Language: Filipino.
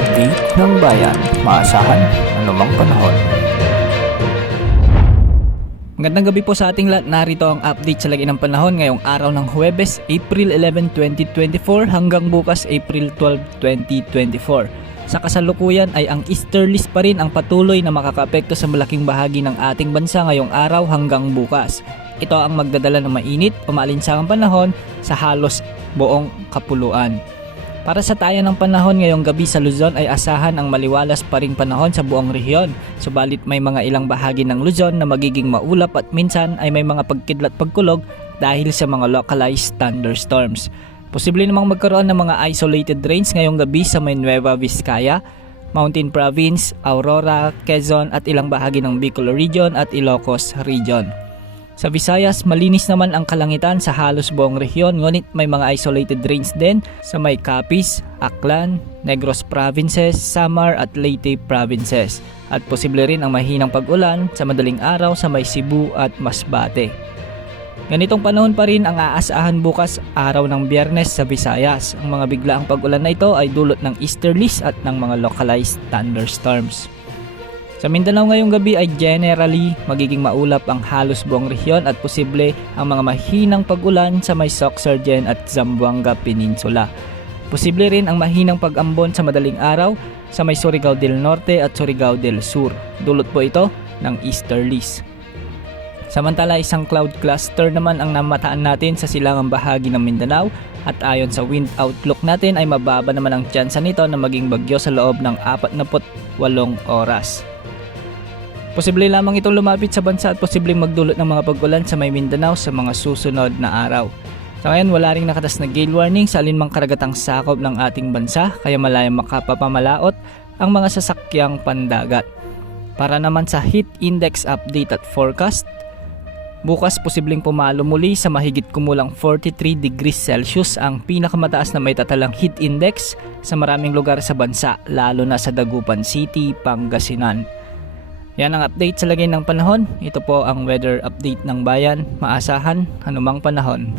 update ng bayan. Maasahan anumang panahon. Magandang gabi po sa ating lahat. Narito ang update sa lagi ng panahon ngayong araw ng Huwebes, April 11, 2024 hanggang bukas April 12, 2024. Sa kasalukuyan ay ang easterlies pa rin ang patuloy na makakaapekto sa malaking bahagi ng ating bansa ngayong araw hanggang bukas. Ito ang magdadala ng mainit o maalinsangang panahon sa halos buong kapuluan. Para sa taya ng panahon ngayong gabi sa Luzon ay asahan ang maliwalas pa ring panahon sa buong rehiyon. Subalit may mga ilang bahagi ng Luzon na magiging maulap at minsan ay may mga pagkidlat pagkulog dahil sa mga localized thunderstorms. Posible namang magkaroon ng mga isolated rains ngayong gabi sa may Nueva Vizcaya, Mountain Province, Aurora, Quezon at ilang bahagi ng Bicol Region at Ilocos Region. Sa Visayas, malinis naman ang kalangitan sa halos buong rehiyon, ngunit may mga isolated rains din sa may Capiz, Aklan, Negros Provinces, Samar at Leyte Provinces. At posible rin ang mahinang pag-ulan sa madaling araw sa may Cebu at Masbate. Ganitong panahon pa rin ang aasahan bukas araw ng Biyernes sa Visayas. Ang mga biglaang pag-ulan na ito ay dulot ng easterlies at ng mga localized thunderstorms. Sa Mindanao ngayong gabi ay generally magiging maulap ang halos buong rehiyon at posible ang mga mahinang pag-ulan sa may Sorsogon at Zamboanga Peninsula. Posible rin ang mahinang pag-ambon sa madaling araw sa may Surigao del Norte at Surigao del Sur. Dulot po ito ng easterlies. Samantala isang cloud cluster naman ang namataan natin sa silangang bahagi ng Mindanao at ayon sa wind outlook natin ay mababa naman ang tsansa nito na maging bagyo sa loob ng 48 oras. Posible lamang itong lumapit sa bansa at posibleng magdulot ng mga pag-ulan sa may Mindanao sa mga susunod na araw. Sa ngayon wala ring nakatas na gale warning sa alinmang karagatang sakop ng ating bansa kaya malayang makapapamalaot ang mga sasakyang pandagat. Para naman sa heat index update at forecast, bukas posibleng pumalo muli sa mahigit kumulang 43 degrees Celsius ang pinakamataas na may tatalang heat index sa maraming lugar sa bansa lalo na sa Dagupan City, Pangasinan. Yan ang update sa lagay ng panahon. Ito po ang weather update ng bayan. Maasahan anumang panahon.